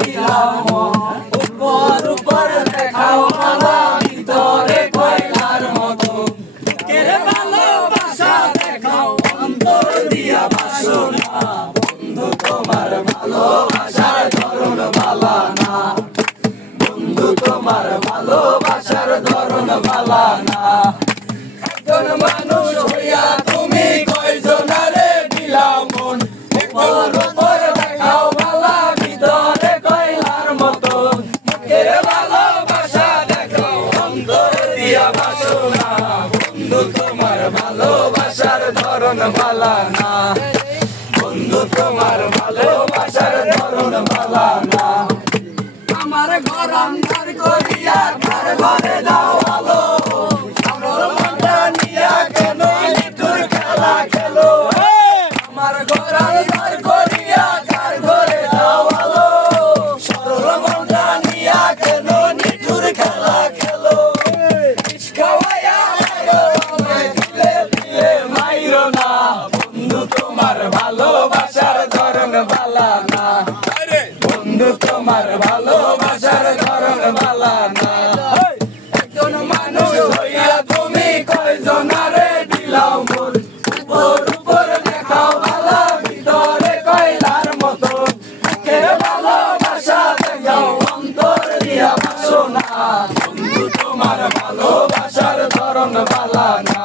দিলাম মন। উপর উপর দেখাও মালা, ভিতরে কয়লার মতো। কেরে ভালোবাসা দেখাও, অন্তর দিয়া বন্ধু, তোমার ভালোবাসার ধরন বালা না বন্ধু, তোমার ভালোবাসার ধরন বালা না একজন মানুষ অন্তর বাসো না। বন্ধু, তোমার ভালোবাসার ধরন বালা না। বন্ধু, তোমার ভালোবাসার ধরন বালা না। আমার ঘর অন্ধকার করিয়া ঘর ঘরে দাও বন্ধু তোমার ভালোবাসার ধরন বালা না। বন্ধু তোমার ভালোবাসার ধরন বালা না। একজন মানুষ হইয়া তুমি কয়জনারে দিলাও মন উপর উপর দেখাও ভালা ভিতরে কয়লার মতো। কে ভালোবাসা দেখাও অন্তর দিয়া বাসনা বন্ধু তোমার ভালোবাসার ধরন বালা না।